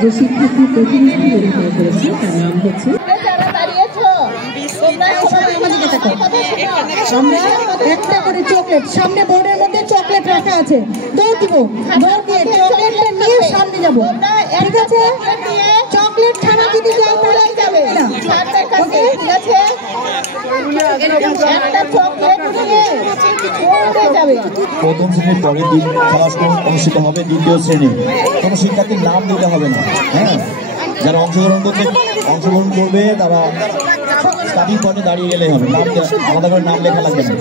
যে শিক্ষার্থী প্রতিনিধি অধিকার করেছে তার নাম হচ্ছে আমরা একটা করে চকলেট সামনে বোর্ডের মধ্যে চকলেট রাখা আছে দৌড় দিব দৌড় দিয়ে চকলেটটা নিয়ে সামনে যাব ঠিক আছে চকলেট ছাড়া যদি যাই তাহলে যাবে না ঠিক আছে একটা চকলেট নিয়ে দৌড়ে যাবে প্রথম শ্রেণীর পরে খেলা অনুষ্ঠিত হবে দ্বিতীয় শ্রেণী কোনো শিক্ষার্থীর নাম দিতে হবে না হ্যাঁ যারা অংশগ্রহণ করবে তারা স্টার্টিং পয়েন্টে দাঁড়িয়ে গেলেই হবে নাম আলাদা করে নাম লেখা লাগবে না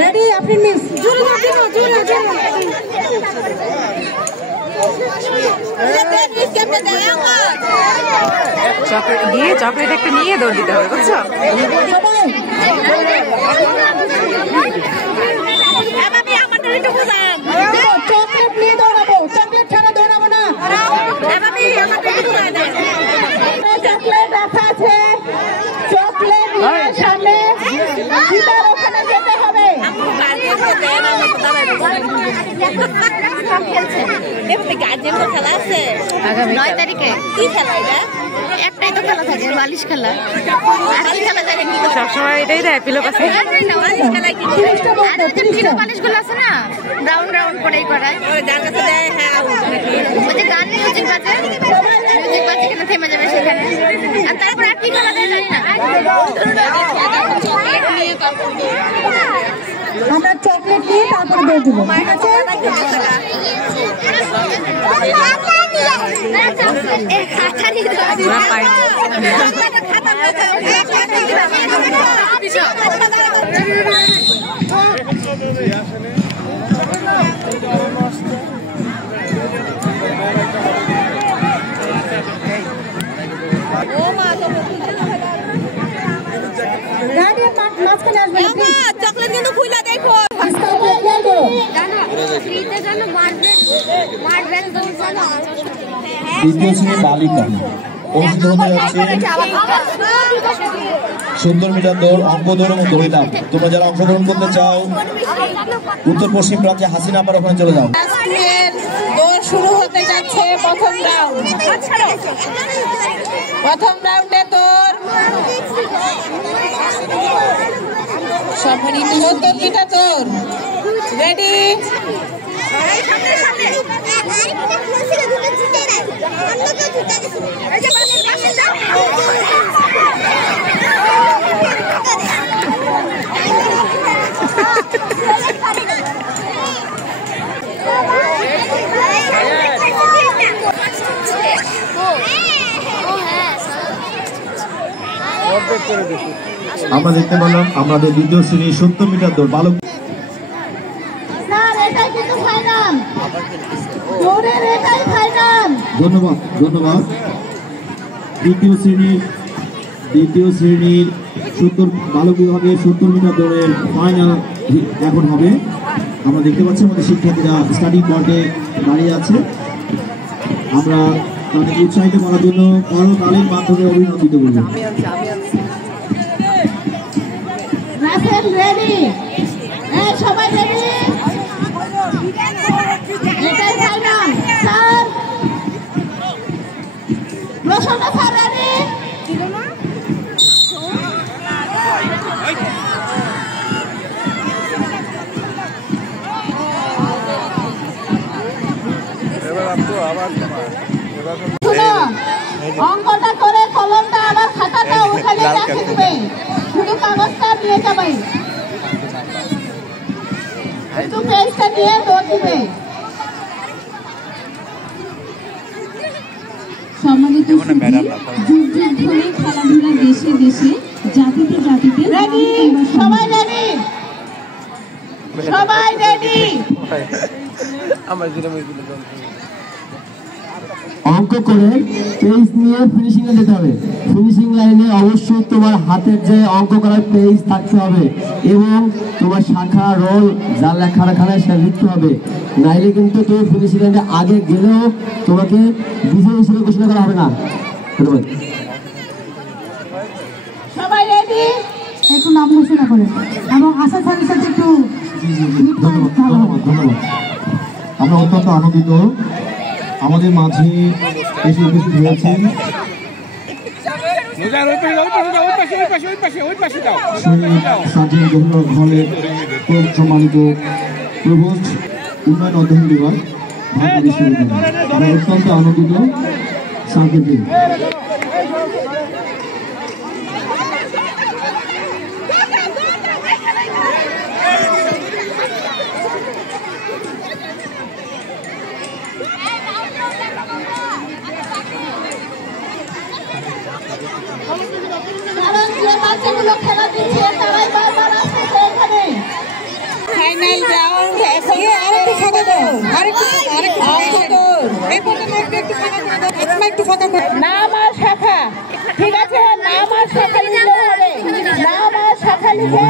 রেডি আপনি মিস চকলেট একটা নিয়ে দৌড় দিতে হবে বুঝছো চকলেট নিয়ে দৌড়াবো চকলেট ছাড়া দৌড়াবো না চকলেট রাখা আছে চকলেট সামনে ওখানে যেতে হবে খেলা আছে 9 তারিখে কি খেলা এটা একটাই তো খেলা থাকে বালিশ খেলা খেলা থাকে সবসময় এটাই দেয় পিলো কাছে বালিশ গুলো আছে না রাউন্ড রাউন্ড করেই করায় গান মিউজিক বাজে কেন থেমে যাবে সেখানে আর তারপর আর কি খেলা দেয় জানি না আমরা চকলেট নিয়ে তারপরে দৌড় দেবো ঠিক আছে চকলেট কিন্তু খুলে দেখো দ্বিতীয় শ্রেণী বালিকা অনুষ্ঠিত হতে যাচ্ছে 70 মিটার দৌড় অঙ্ক দৌড় এবং দড়িলাম তোমরা যারা অংশগ্রহণ করতে চাও উত্তর পশ্চিম রাজ্যে হাসিনা আপার ওখানে চলে যাও দৌড় শুরু হতে যাচ্ছে প্রথম রাউন্ডে দৌড় সম্মানিত 70 মিটার দৌড় রেডি আমরা দেখতে পেলাম আমাদের দ্বিতীয় শ্রেণী 70 মিটার দৌড় বালক ধন্যবাদ দ্বিতীয় শ্রেণীর 70 বালক বিভাগে 70 মিটার দৌড়ের ফাইনাল এখন হবে আমরা দেখতে পাচ্ছি আমাদের শিক্ষার্থীরা স্টাডি পয়েন্টে দাঁড়িয়ে আছে আমরা তাদের উৎসাহিত করার জন্য করতালির মাধ্যমে অভিনন্দিত করব সবাই রেডি এটাই ফাইনাল স্যার প্রসন্ন স্যার রেডি অঙ্কটা করে কলমটা আবার খাতাটা ওখানে রেখে দিবে শুধু কাগজটা নিয়ে যাবে একটু পেজটা নিয়ে দৌড় দিবে সম্মানিত যুগ যুগ ধরে খেলাধুলা দেশে দেশে জাতিতে জাতিতে সবাই রেডি অঙ্ক করে পেজ নিয়ে ফিনিশিং এ যেতে হবে ফিনিশিং লাইনে অবশ্যই তোমার হাতের যে অঙ্ক করার পেজ থাকতে হবে এবং তোমার শাখা রোল যা লেখা রাখানে সেটা লিখতে হবে নাইলে কিন্তু তুমি ফিনিশিং লাইনে আগে গেলেও তোমাকে বিজয়ী হিসেবে ঘোষণা করা হবে না ধন্যবাদ সবাই রেডি একটু নাম ঘোষণা করেন এবং আশা স্যারের সাথে একটু ধন্যবাদ। আমরা অত্যন্ত আনন্দিত আমাদের মাঝে এসে উপস্থিত হয়েছেন সার্জেন্ট গভর্নর হলের সম্মানিত প্রভোস্ট উন্নয়ন অধ্যয়ন বিভাগ ঢাকা বিশ্ববিদ্যালয়। আমরা অত্যন্ত আনন্দিত স্যারকে খেলা দিচ্ছে তারাই বারবার আসছে এখানে ফাইনাল রাউন্ড আরেকটু ফাঁকা দাও একটু ফাঁকা করে নাম আর শাখা ঠিক আছে নাম আর শাখা লিখতে হবে নাম আর শাখা লিখে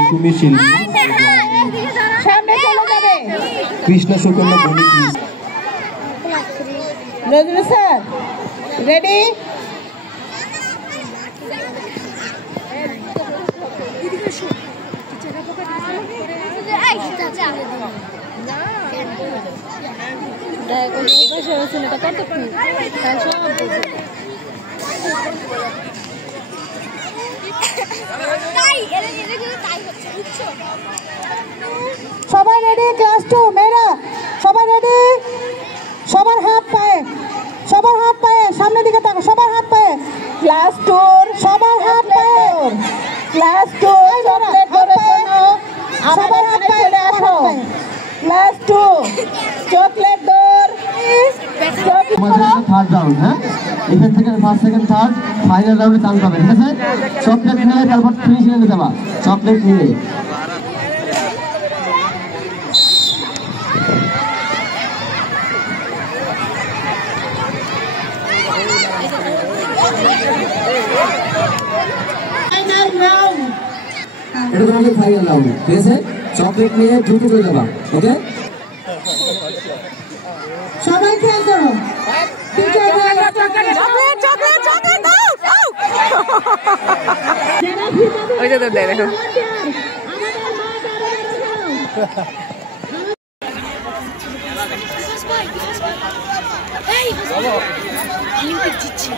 সামনে চলে যাবে কৃষ্ণ সুকন্যা নজরুল স্যার রেডি সবাই রেডি ক্লাস 2 মেয়েরা সবাই রেডি সবার হাত পায়ে সামনের দিকে তাকাও সবার হাত পায়ে ক্লাস 2 সবার হাত পায়ে ক্লাস 2 চকলেট ধরে শোনো সবার হাত পায়ে আসো ক্লাস 2 চকলেট দৌড় থার্ড রাউন্ড। হ্যাঁ, এখান থেকে ফার্স্ট সেকেন্ড থার্ড ফাইনাল রাউন্ডে চান্স পাবে। ঠিক আছে, চকলেট নিয়ে তারপর ফিনিশিং এ দেবা। চকলেট নিয়ে ফাইনাল রাউন্ড এটা তোমাদের ফাইনাল রাউন্ড। ঠিক আছে, চকলেট নিয়ে দ্রুত করে দেবা। ওকে, সবাই খেয়াল করো ওই যে তোর দেয় দেখো অলিম্পিক জিতছে